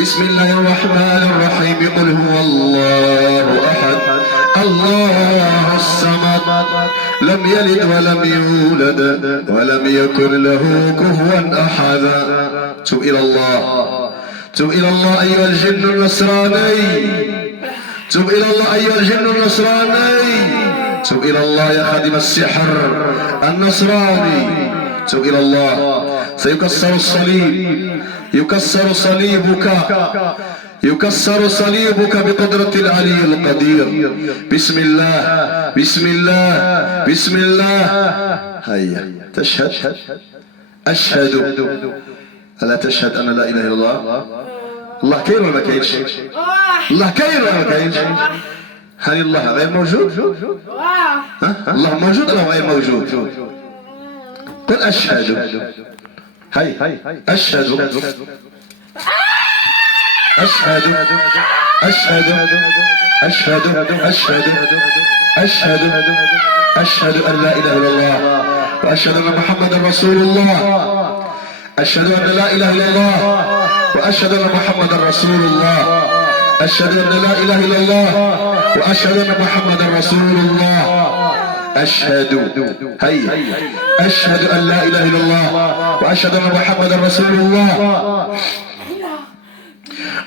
بسم الله الرحمن الرحيم. قل هو الله أحد الله الصمد لم يلد ولم يولد ولم يكن له كفوا أحد. تب إلى الله، تب إلى الله أيها الجن النصراني، تب إلى الله أيها الجن النصراني، تب إلى الله يا خادم السحر النصراني، تب إلى الله. سيكسر الصليب، يكسر صليبك، يكسر صليبك بقدرة العلي القدير. بسم الله بسم الله بسم الله. هيا تشهد، أشهد. ألا تشهد أن لا إله إلا الله؟ الله كاين ولا ما كاينش؟ الله كاين ولا ما كاينش؟ هل الله غير موجود؟ الله موجود ولا غير موجود؟ قل أشهد. هاي أشهد، أشهد أشهد أشهد أشهد أشهد أشهد أن لا إله إلا الله وأشهد أن محمدا رسول الله. أشهد أن لا إله إلا الله وأشهد أن محمدا رسول الله. أشهد أن لا إله إلا الله وأشهد أن محمدا رسول الله. أشهد، هيا أشهد أن لا إله إلا الله وأشهد أن محمدا رسول الله.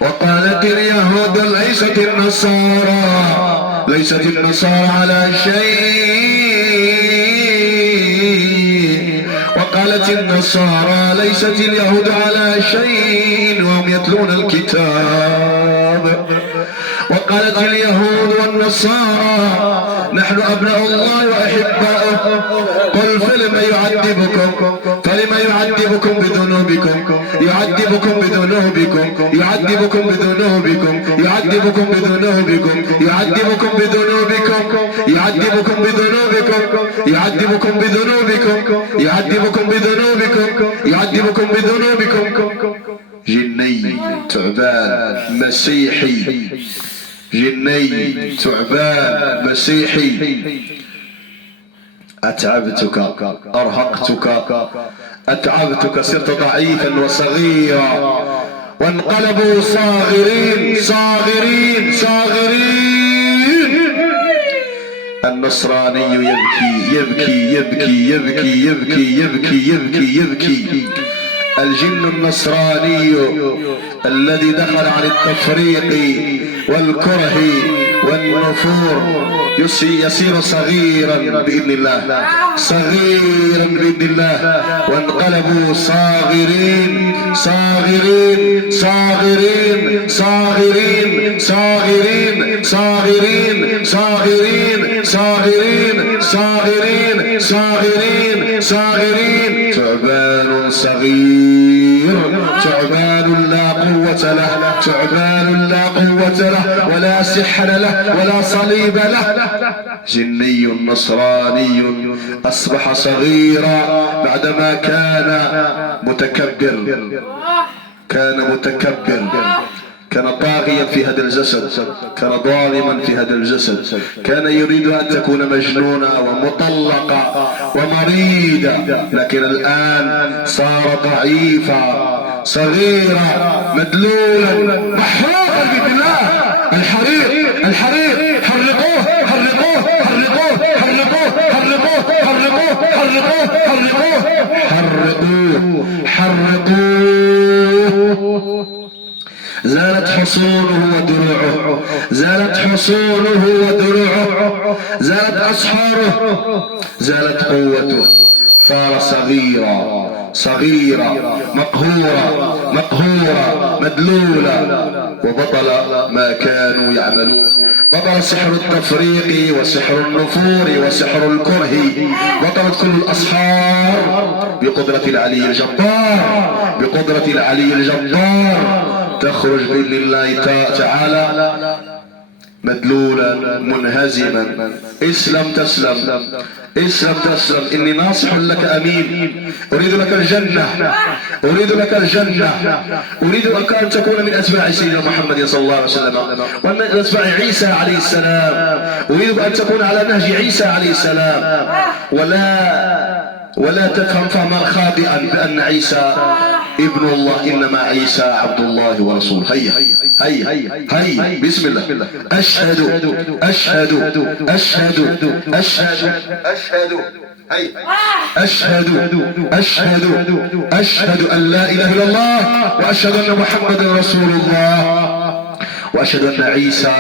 وقالت اليهود ليست النصارى، ليست النصارى على شيء، وقالت النصارى ليست اليهود على شيء وهم يتلون الكتاب. وقالت اليهود والنصارى نحن أبناء الله وأحباؤه. قل فلم يعذبكم، فلم يعذبكم بذنوبكم، يعذبكم بذنوبكم، يعذبكم بذنوبكم، يعذبكم بذنوبكم، يعذبكم بذنوبكم، يعذبكم بذنوبكم، يعذبكم بذنوبكم، يعذبكم بذنوبكم، يعذبكم بذنوبكم. جني تعبان مسيحي، جني تعبان مسيحي، أتعبتك، أرهقتك، أتعبتك، صرت ضعيفا وصغيرا وانقلبوا صاغرين صاغرين صاغرين. النصراني يبكي يبكي يبكي يبكي يبكي يبكي يبكي يبكي. الجن النصراني الذي دخل عن التفريق والكره والنفور يصير صغيرا بإذن الله، صغيرا بإذن الله، وانقلبوا صاغرين صاغرين صاغرين صاغرين صاغرين صاغرين صاغرين صاغرين صاغرين صاغرين صاغرين. تعبان صغير، تعبان لا قوة له، تعبان لا قوة له ولا سحر له ولا صليب له. جني نصراني أصبح صغيرا بعدما كان متكبر، كان متكبر، كان طاغيا في هذا الجسد، كان ظالما في هذا الجسد، كان يريد أن تكون مجنونا ومطلقا ومريدا، لكن الآن صار ضعيفا صغيرا مدلولا محروقا بالله. الحريق الحريق، حرقوه حرقوه حرقوه حرقوه حرقوه حرقوه حرقوه حرقوه حرقوه. زالت حصونه ودروعه، زالت حصونه ودروعه، زالت أسحاره، زالت قوته، صار صغيرا صغيرا مقهورا مقهورا مدلولا. وبطل ما كانوا يعملون، بطل سحر التفريق وسحر النفور وسحر الكره، بطلت كل الأسحار بقدرة العلي الجبار، بقدرة العلي الجبار. تخرج بإذن الله تعالى مدلولا منهزما. اسلم تسلم، اسلم تسلم. إني ناصح لك أمين، أريد لك الجنة، أريد لك الجنة، أريد لك أن تكون من أتباع سيدنا محمد صلى الله عليه وسلم ومن أتباع عيسى عليه السلام. أريد أن تكون على نهج عيسى عليه السلام، ولا تفهم فهما خاطئا بأن عيسى ابن الله، إنما عيسى عبد الله الله ورسوله. هيا هيا هيا بسم الله. أشهد أشهد أشهد أشهد أشهد أشهد أشهد أشهد أن لا إله إلا الله وأشهد أن محمدا رسول الله وأشهد أن عيسى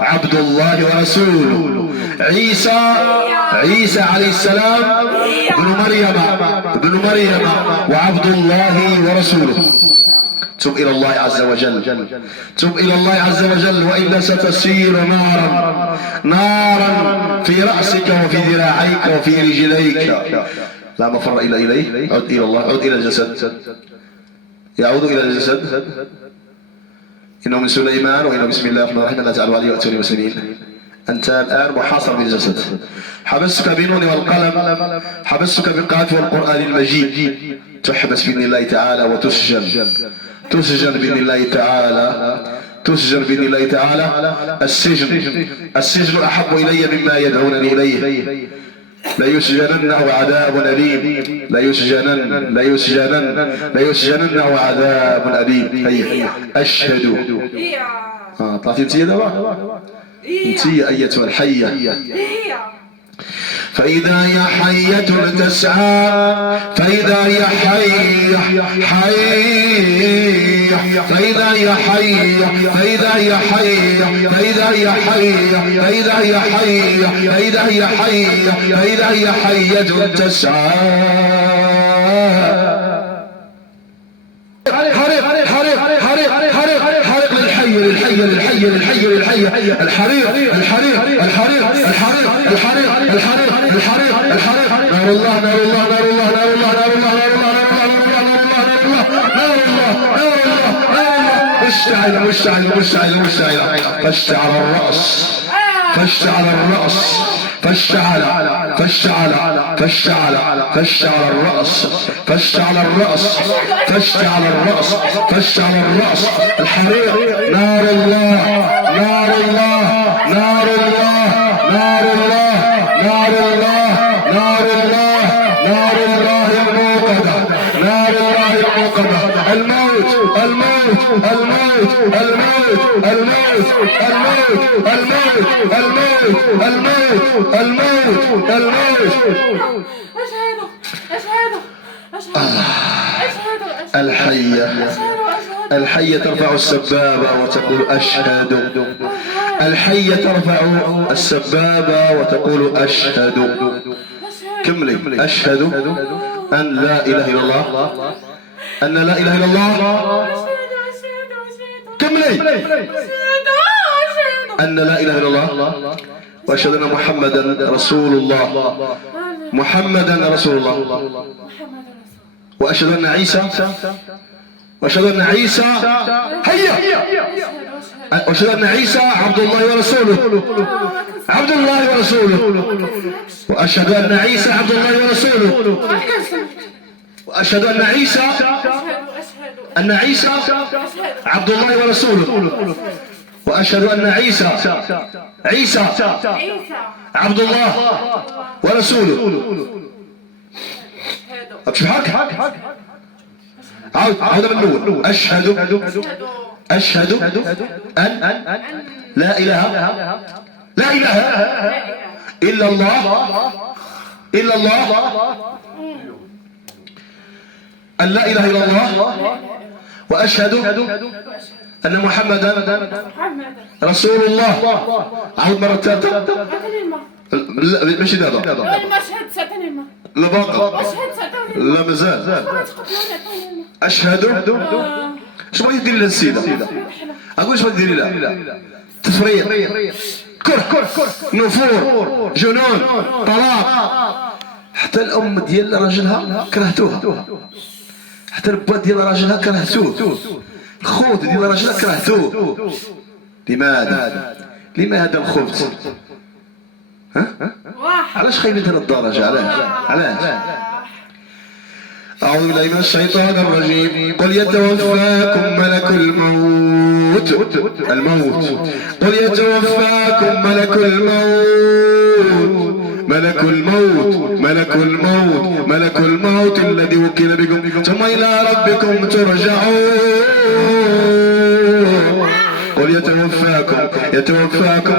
عبد الله ورسوله. عيسى عليه السلام ابن مريم وعبد الله ورسوله. تب إلى الله عز وجل، تب إلى الله عز وجل، وإلا ستصير نارا في رأسك وفي ذراعيك وفي رجليك. لا مفر إلا إليه. عد إلى الله، عد إلى الجسد، يعود إلى الجسد. إنه من سليمان وإنه بسم الله الرحمن الرحيم لا تعلوا علي وأتوني مسلمين. أنت الآن محاصر بالجسد. حبسك بالنون والقلم، حبسك بالقاف والقرآن المجيد. تحبس بإذن الله تعالى وتسجن، تسجن بإذن الله تعالى، تسجن بإذن الله تعالى. السجن أحب إلي مما يدعونني إليه. ليسجنن وعذاب أليم، ليسجنن وعذاب أليم. هيا أشهد. طلعتي انتي دابا؟ انتي أيتها الحية. فإذا هي حية تسعى، فإذا هي حية فإذا هي حية فإذا هي حية فإذا هي حية فإذا هي حية فإذا هي حية فإذا هي حية تسعى. الحريق نار الله نار الله نار الله نار الله نار الله نار الله نار الله نار الله. مشتعل مشتعل مشتعل مشتعل. فاشتعل الرأس، فاشتعل الرأس، فاشتعل فاشتعل فاشتعل فاشتعل الرأس، فاشتعل الرأس، فاشتعل الرأس، فاشتعل الرأس. الحريق نار الله نار الله نار الله نار الله نار الله نار الله نار الله الموقدة، نار الله الموقدة. الموت الموت الموت الموت الموت الموت الموت الموت الموت الموت. الحية ترفع السبابة وتقول أشهد. الحية ترفع السبابة وتقول أشهد. كملي. أشهد أن لا إله إلا الله، أن لا إله إلا الله. كملي. أن لا إله إلا الله وأشهد أن محمدا رسول الله، محمدا رسول الله. وأشهد أن عيسى، وأشهد أن عيسى هيا، وأشهد أن عيسى عبد الله ورسوله، عبد الله ورسوله. وأشهد أن عيسى عبد الله ورسوله. وأشهد أن عيسى عبد الله ورسوله. وأشهد أن عيسى عبد الله ورسوله. أكشف حق عود من الأول. أشهد أن لا إله إلا الله أن لا إله إلا الله. وأشهد أن محمدا رسول الله. عود مرة ثالثة. لا ماشي دابا. لا باقي. لا مازال. أشهد. شو بغيتي ديري لها السيدة؟ أقول شو بغيتي ديري لها؟ تفريط، كره، نفور، جنون، طلاق. حتى الأم ديال راجلها كرهتوها، حتى البا ديال راجلها كرهتوه، الخوت ديال راجلها كرهتوه. لماذا الخبث؟ ها؟ علاش خايبين هذه الدرجة؟ علاش؟ أعوذ بالله من الشيطان الرجيم. قل يتوفاكم ملك الموت. قل يتوفاكم ملك الموت الذي وكل بكم ثم إلى ربكم ترجعون. قل يتوفاكم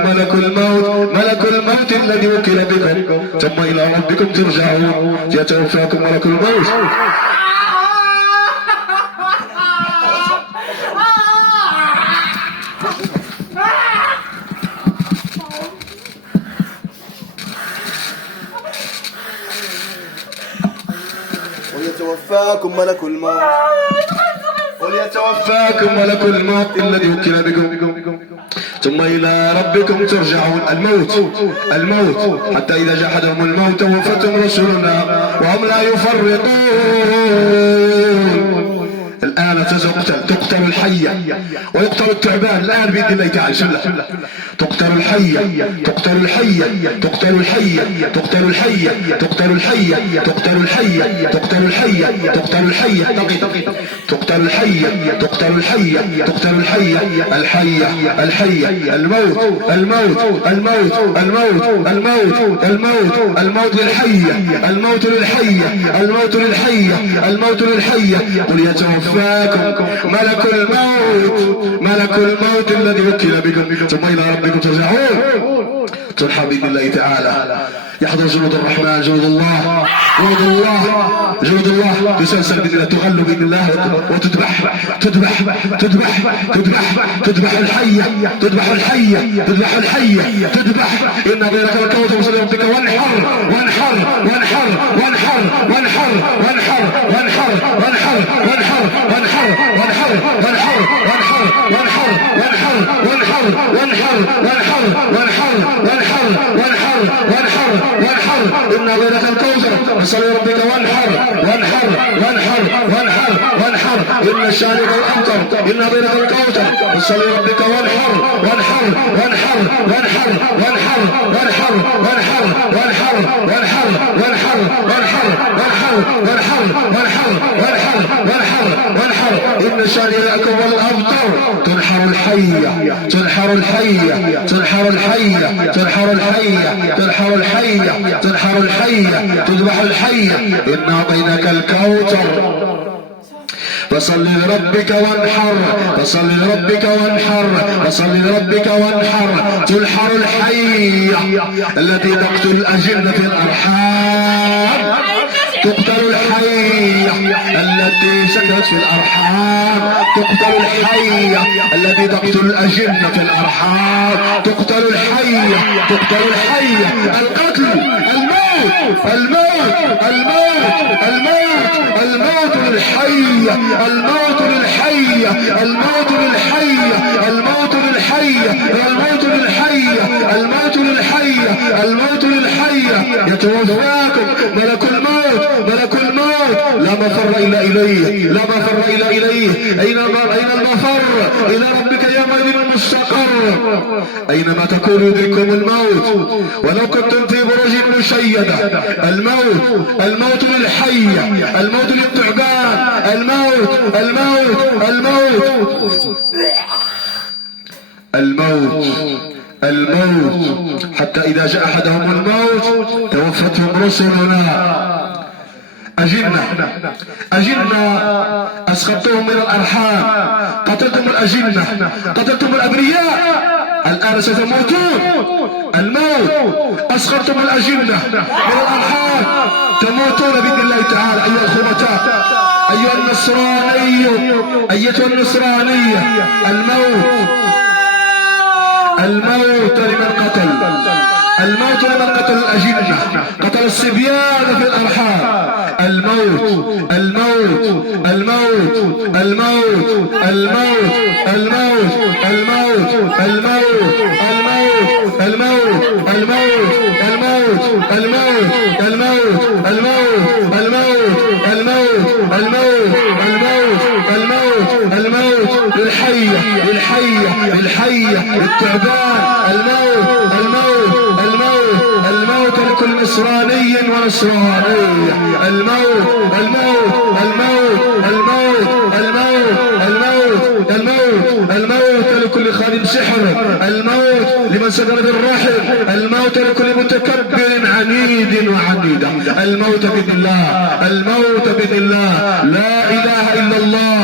ملك الموت الذي وكل بكم ثم إلى ربكم ترجعون. يتوفاكم ملك الموت. يتوفاكم ملك الموت. قل يتوفاكم ملك الموت الذي وكل بكم ثم إلى ربكم ترجعون. الموت حتى إذا جاء أحدهم الموت توفتهم رسلنا وهم لا يفرطون. الآن تقتل الحية ويقتل التعبان الآن بإذن الله تعالى. تقتل الحية تقتل الحية تقتل الحية تقتل الحية تقتل الحية تقتل الحية تقتل الحية تقتل الحية تقتل الحية تقتل الحية تقتل الحية الحية الموت للحية الموت للحية. قل يتوفاكم ملك الموت الذي وكل بكم ثم إلى ربكم ترجعون. ترحب بإذن الله تعالى. يحضر جنود الرحمن جنود الله تسلسل بإذن الله تغل بإذن الله وتذبح الحية إن غيرك الكوثر وصل ربك وانحر إن غيرك الكوثر وصل ربك وانحر إن شانئك الأبتر إن غيرك الكوثر وصل ربك وانحر إن شانئك الأبتر. تنحر الحية تذبح الحية. إن أعطيناك الكوثر فصل لربك وانحر تنحر الحية التي تقتل الأجنة في الأرحام. تقتل الحية التي سكنت في الأرحام. تقتل الحية التي تقتل الأجنة في الأرحام. تقتل الحية القتل الموت للحية يتوفاكم ملك الموت لا مفر إلا إليه. أين المفر؟ إلى ربك يومئذ المستقر. أينما تكونوا يدرككم الموت ولو كنتم في بروج مشيدة. الموت للحية الموت للتعبان الموت حتى إذا جاء أحدهم الموت توفتهم رسلنا. أجنة أسقطتهم من الأرحام. قتلتم الأجنة قتلتم الأبرياء. الآن ستموتون. الموت أسقطتم الأجنة من الأرحام تموتون بإذن الله تعالى. أيها الخبثاء أيها النصرانية الموت لمن قتل الأجنة قتل الصبيان في الأرحام. الحية التعبان. الموت لكل نصراني ونصرانية. الموت لكل خادم سحر. الموت لمن سكن بالرحم. الموت لكل متكبر عنيد وعنيدة. الموت بإذن الله. لا إله إلا الله.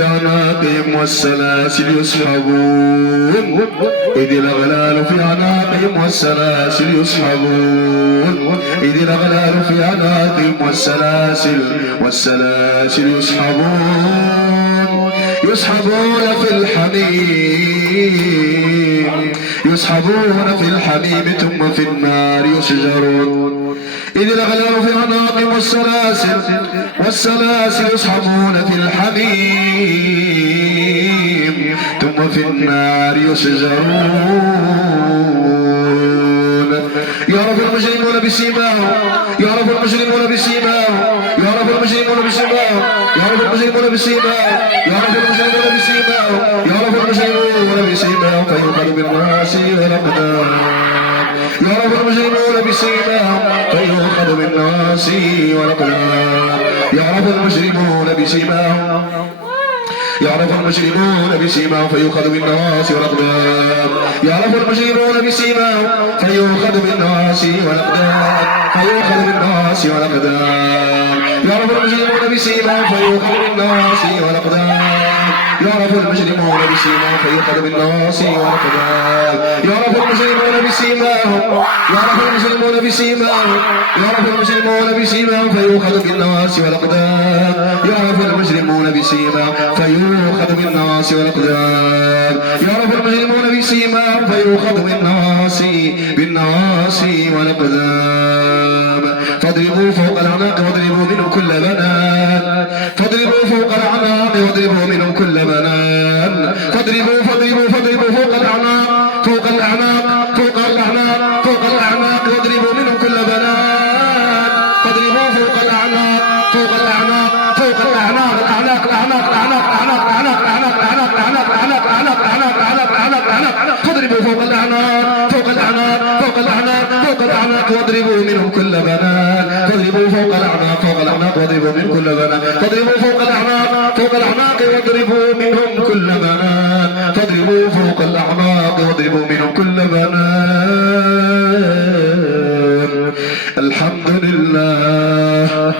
في أعناقهم والسلاسل يسحبون إذ الأغلال في أعناقهم والسلاسل يسحبون إذ الأغلال في أعناقهم والسلاسل يسحبون في الحميم ثم في النار يسجرون إذ الأغلال في أعناقهم والسلاسل يسحبون في الحميم ثم في النار يسجرون يعرف المجرمون بسيماهم يعرف المجرمون بسيماهم يعرف المجرمون بسيماهم يعرف المجرمون بسيماهم يعرف المجرمون بسيماهم يعرف المجرمون بسيماهم فيؤخذ بالناس والأقدام يعرف المجرمون بسيماهم فيؤخذ بالناس والأقدام يعرف المجرمون بسيماهم يعرف المجرمون بسيماهم فيؤخذ بالناس والأقدام يعرف المجرمون بسيماهم فيؤخذ بالناس والأقدام فيؤخذ بالناس والأقدام يعرف المجرمون بسيماهم فيؤخذ بالناس والأقدام يعرف المجرمون بسيماهم فيؤخذ بالناس والأقدام يعرف المجرمون بسيماهم يعرف المجرمون بسيماهم يعرف المجرمون بسيماهم فيؤخذ بالناس والأقدام يعرف المجرمون بسيماهم فيؤخذ بالناس والأقدام يعرف المجرمون بسيماهم فيؤخذ بالناس والأقدام فاضربوا فوق الأعناق واضربوا منهم كل بنان فاضربوا فوق الأعناق واضربوا منهم كل بنان فاضربوا فوق الأعناق فوق الأعناق فوق الأعناق فوق الأعناق واضربوا منهم كل بنان فاضربوا فوق الأعناق فوق الأعناق فوق الأعناق الأعناق الأعناق الأعناق الأعناق الأعناق الأعناق الأعناق الأعناق الأعناق الأعناق الأعناق الأعناق فاضربوا فوق الأعناق فوق الأعناق فوق الأعناق فوق الأعناق واضربوا منهم كل بنان فاضربوا فوق الأعناق فوق الأعناق واضربوا منهم كل بنان فاضربوا فوق الأعناق فوق الأعناق واضربوا منهم كل بنان فاضربوا فوق الأعناق واضربوا منهم كل بنان الحمد لله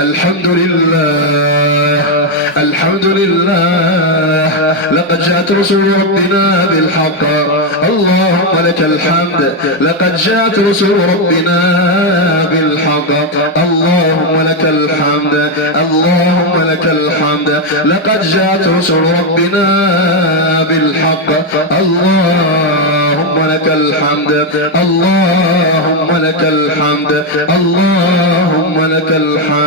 الحمد لله الحمد لله لقد جاءت رسل ربنا بالحق اللهم لك الحمد لقد جاءت رسل ربنا بالحق اللهم لك الحمد اللهم لك الحمد لقد جاءت رسل ربنا بالحق اللهم لك الحمد اللهم لك الحمد اللهم لك الحمد